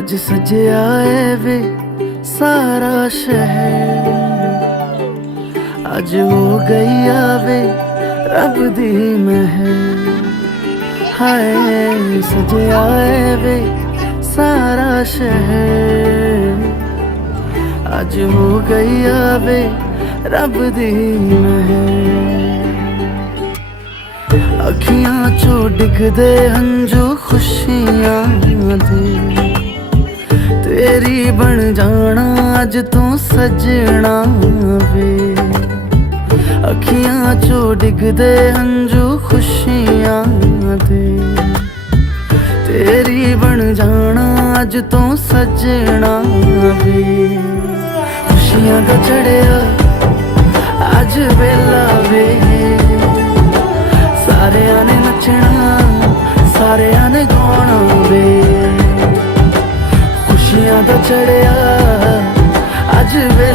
आज सज आए वे सारा शहर। आज हो गई आवे रब दी मह हाय, सज आए वे सारा शहर। आज हो गई आवे रब दी मह अखियाँ चो डिगदे हंजू खुशियाँ दे। ਤੇਰੀ ਬਣ ਜਾਣਾ, ਅੱਜ ਤੂੰ ਸਜਣਾ ਵੇ ਅੱਖੀਆਂ ਚੋਂ ਡਿੱਗਦੇ ਹੰਝੂ ਖੁਸ਼ੀਆਂ ਦੇ। ਤੇਰੀ ਬਣ ਜਾਣਾ, ਅੱਜ ਤੂੰ ਸਜਣਾ ਵੇ ਖੁਸ਼ੀਆਂ ਦਾ ਚੜਿਆ ਅੱਜ ਵੇਲਾ ਵੇ। ਸਾਰਿਆਂ ਨੇ ਨੱਚਣਾ, ਸਾਰਿਆਂ ਨੇ ਗਾਉਣਾ ਵੇ। ਦਾ ਚੜਿਆ। ਅੱਜ ਵੇਲਾ ਵੇ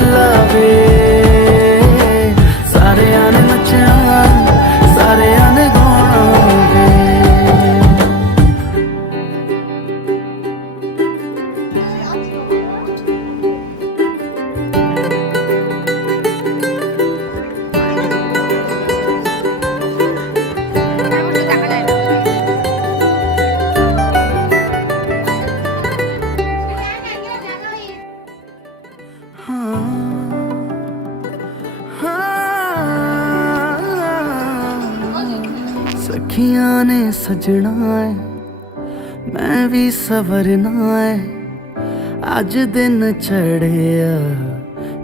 ਸਖੀਆਂ ਨੇ ਸਜਣਾ ਹੈ ਮੈਂ ਵੀ ਸਵਰਨਾ ਹੈ ਅੱਜ ਦਿਨ ਚੜਿਆ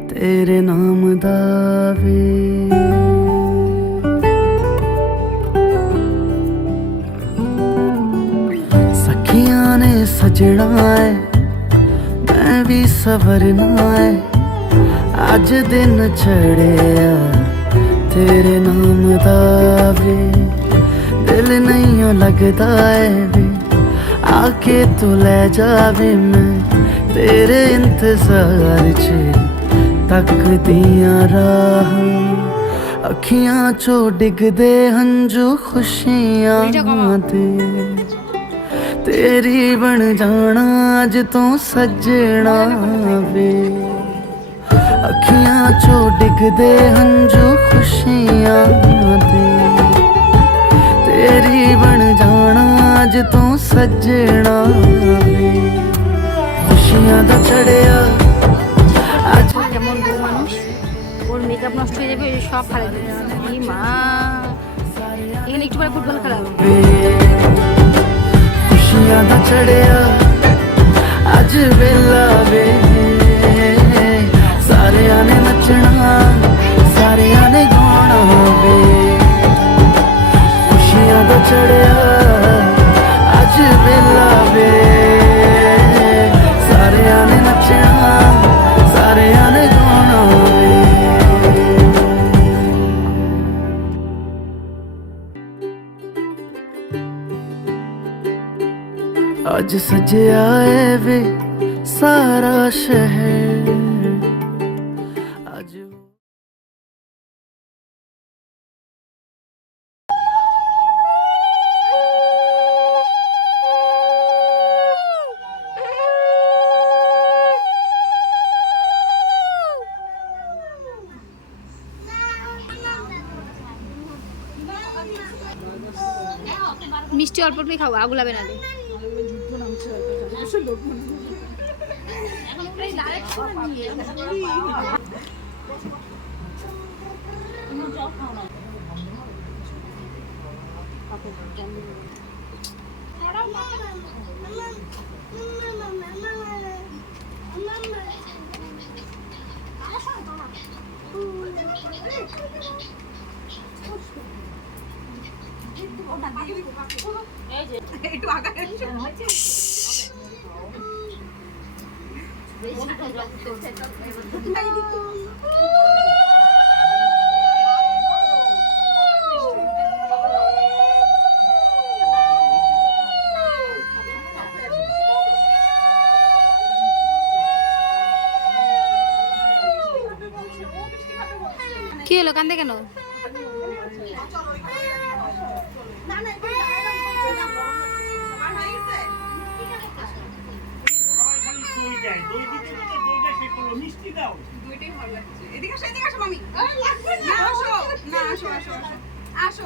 ਤੇਰੇ ਨਾਮ ਦਾ ਵੇ। ਸਖੀਆਂ ਨੇ ਸਜਣਾ ਹੈ ਮੈਂ ਵੀ ਸਵਰਨਾ ਹੈ ਅੱਜ ਦਿਨ ਚੜਿਆ ਤੇਰੇ ਨਾਮ ਦਾ ਵੇ। चैन नहीं लगता है भी आके तू ले जावे मैं। तेरे इंतज़ार छे तक दिया राह। अखियाँ चो डिगदे हंजू खुशियाँ दे। तेरी बन जाना अज तो सजना वे। अखियाँ चो डिगदे हंजू खुशियाँ दे। ਤੇਰੀ ਬਣ ਜਾਣਾ ਅੱਜ ਤੂੰ ਸੱਜਣਾ ਵੇ ਖੁਸ਼ੀਆਂ ਦਾ ਚੜਿਆ ਅੱਜ যেমন বউ মানুষ ওর মেকআপ নষ্ট হয়ে যাবে ওই সব ফালে দেবে এই মা এখানে একটু পরে ফুটবল খেলা হবে ਵੇ ਖੁਸ਼ੀਆਂ ਦਾ ਚੜਿਆ ਅੱਜ ਵੇਲਾ ਚੜਿਆ। ਅੱਜ ਵੇਲਾ ਵੇ। ਸਾਰਿਆਂ ਨੇ ਨੱਚਣਾ, ਸਾਰਿਆਂ ਨੇ ਗਾਉਣਾ ਵੇ। ਅੱਜ ਸਜਿਆ ਏ ਵੇ ਸਾਰਾ ਸ਼ਹਿਰ। অল্প অল্পই খাব আগুলাবে না দে কি হলো কান্দে কেন দুইটাই ভালো লাগছে। এদিকে আসো এদিকে আসো মামি। না আসো না আসো আসো আসো। আসো।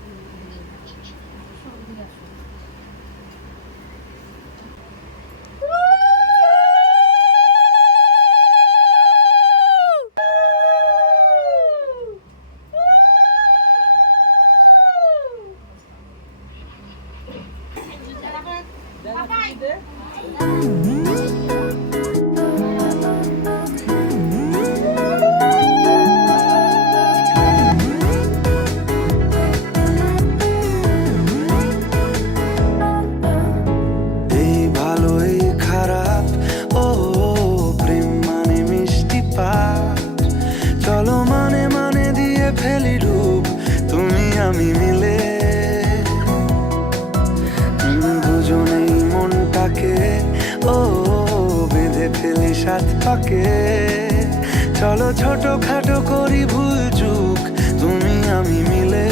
যা এই পাকে চলো ছোট খাটো করি ভুল চুক, তুমি, আমি মিলে।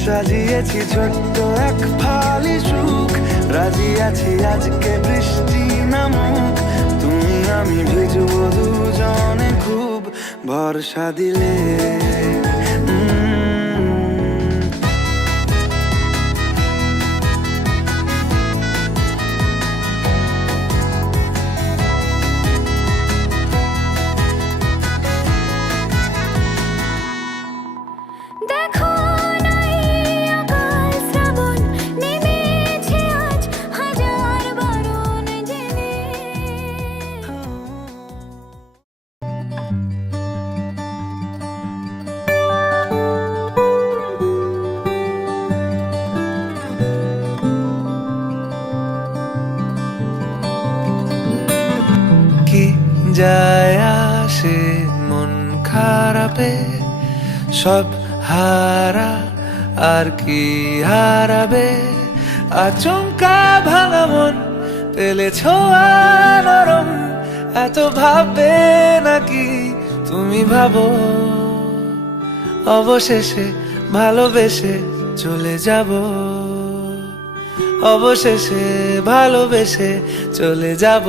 সাজিয়েছি ছোট্ট এক ফালি সুখ, রাজি আছি আজকে বৃষ্টি নামুক। তুমি, আমি ভিজবো দুজনে খুব, ভরসা দিলে। সব হারা, আর কি হারাবে? আচমকা ভাঙা মন পেলে নরম, এত ভাববে নাকি তুমি ভাবো? অবশেষে ভালোবেসে চলে যাব। অবশেষে ভালোবেসে চলে যাব।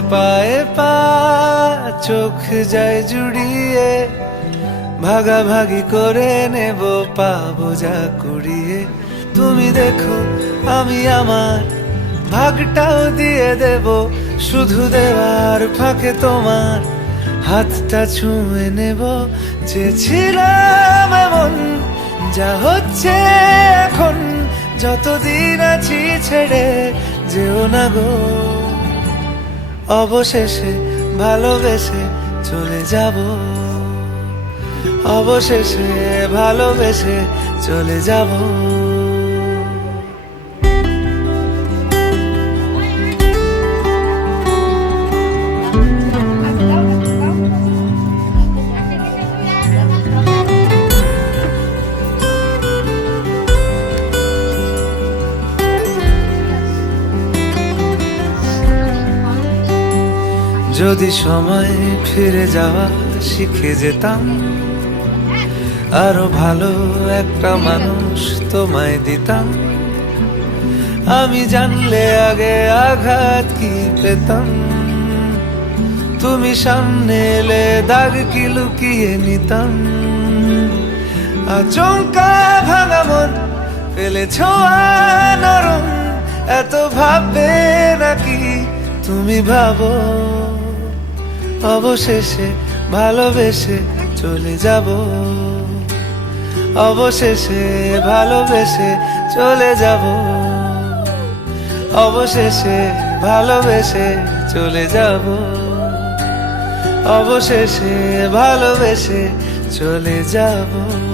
পায়ে পা, চোখ যায় জুড়িয়ে, ভাগাভাগি করে নেব পা বোঝা কুড়িয়ে। তুমি দেখো, আমি আমার ভাগটাও দিয়ে দেব, শুধু দেওয়ার ফাঁকে তোমার হাতটা ছুঁয়ে নেব। চেয়েছিলাম এমন, যা হচ্ছে এখন, যতদিন আছি ছেড়ে যেও না গো। অবশেষে ভালোবেসে চলে যাব। অবশেষে ভালোবেসে চলে যাব। যদি সময় ফিরে যাওয়া শিখে যেতাম, আরও ভালো একটা মানুষ তোমায় দিতাম। আমি জানলে আগে আঘাত কি পেতাম? তুমি সামনে এলে দাগ কি লুকিয়ে নিতাম? আচমকা ভাঙা মন পেলে নরম, এত ভাববে নাকি তুমি ভাবো? অবশেষে ভালোবেসে চলে যাব। অবশেষে ভালোবেসে চলে যাব। অবশেষে ভালোবেসে চলে যাব। অবশেষে ভালোবেসে চলে যাব।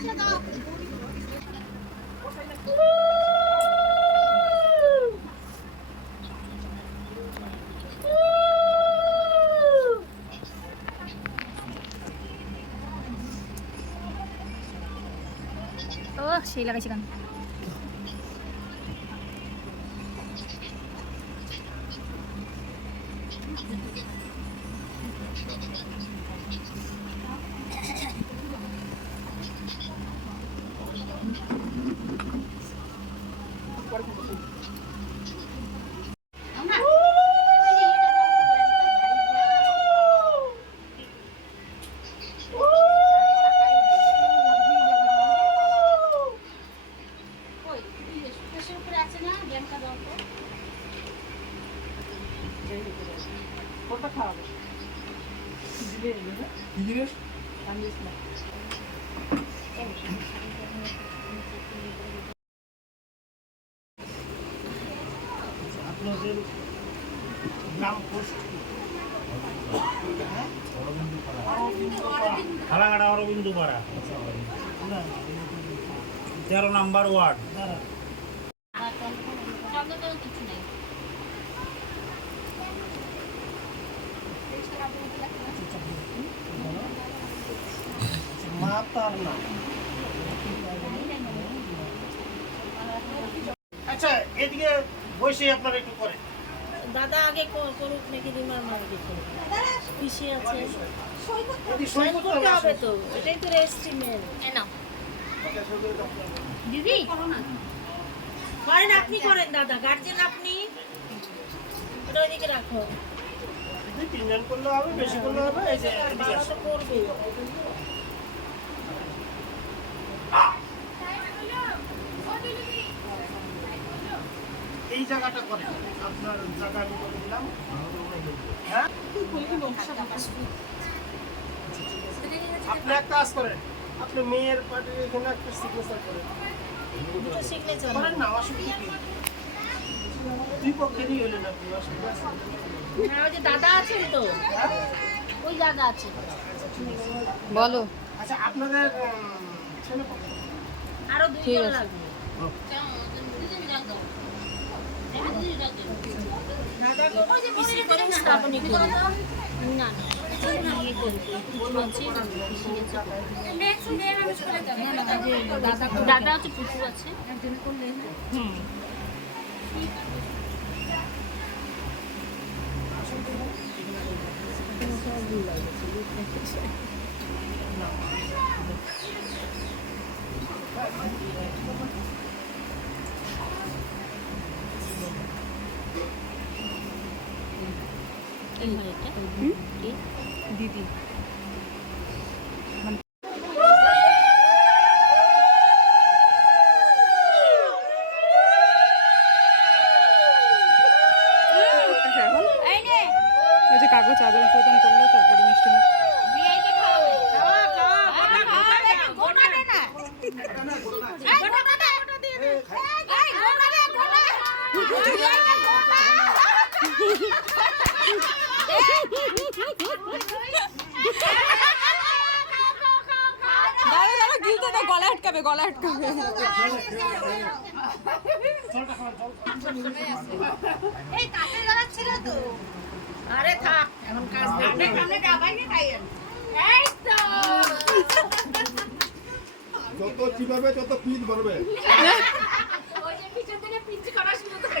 আসো তো ও সেই তেরো নাম্বার ওয়ার্ড। আচ্ছা এদিকে বসে আপনারা একটু করেন দাদা আগে করুক নাকি রিমার মা আগে করুক। পিসি আছে। সই করতে করতে হবে হবে তো এটাই তো রেজিস্ট্রি মেন এ দিদি? করেন আপনি করেন দাদা গার্জেন আপনি। ওটা ওইদিকে রাখো। তিনজন করলে হবে বেশি করলে হবে এই যে এদিকে বাবা আসো। তো করবে। জায়গাটা করেন। আপনার জায়গা আমি করে দিলাম। হ্যাঁ? আপনি এক কাজ করেন। আপনি মেয়ের পার্টির এখানে একটা সিগনেচার করেন। দুটো সিগনেচার করেন না অসুবিধা কি? দুই পক্ষেরই হলেন আপনি অসুবিধা আছে? হ্যাঁ দাদা আছেন তো। ওই দাদা আছে বলো। আচ্ছা আপনাদের ছেলে আরও লাগবে। দিদি করবে পুচু আছে। হুম। এই হয় এটা এই দিদি। তো গলা আটকাবে গলা আটকাবে। এই কাছে দাঁড়াচ্ছিল তো। আরে থাক এখন কাজ আপনি সামনে ডাবাইনি খাইয়েন এই তো। যত চিবাবে তত পিঠ ভরবে। ওই যে পিছন থেকে পিঞ্চি করা শুরু করে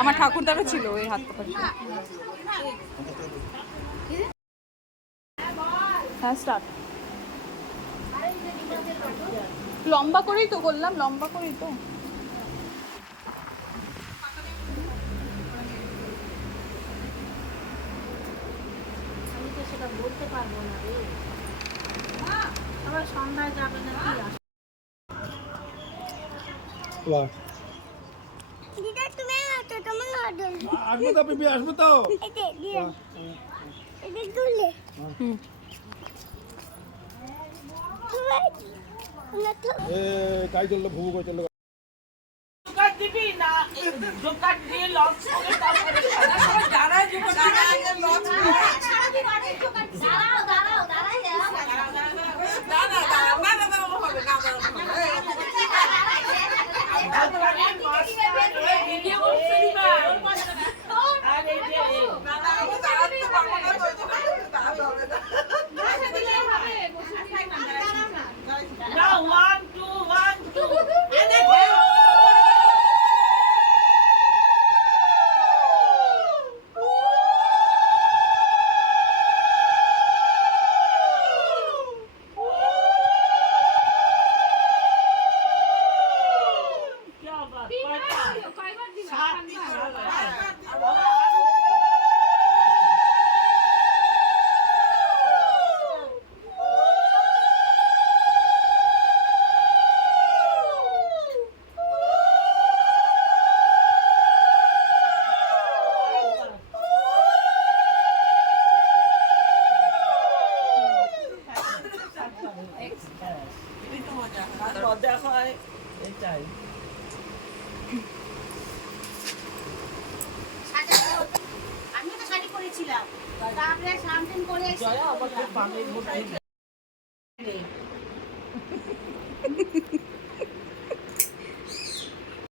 আমার ঠাকুরদারও ছিল ওই হাত হ্যাঁ লম্বা করেই তো করলাম লম্বা করেই তো। সেটা বলতে পারব না রে। আবার সন্ধ্যায় যাবে না কি আসবে তো কাই চলল ভুবু করে চলল। দিবি না? জোকার দিয়ে লঞ্চ করে তারপরে যারা জোকার দাঁড়াও দাঁড়াও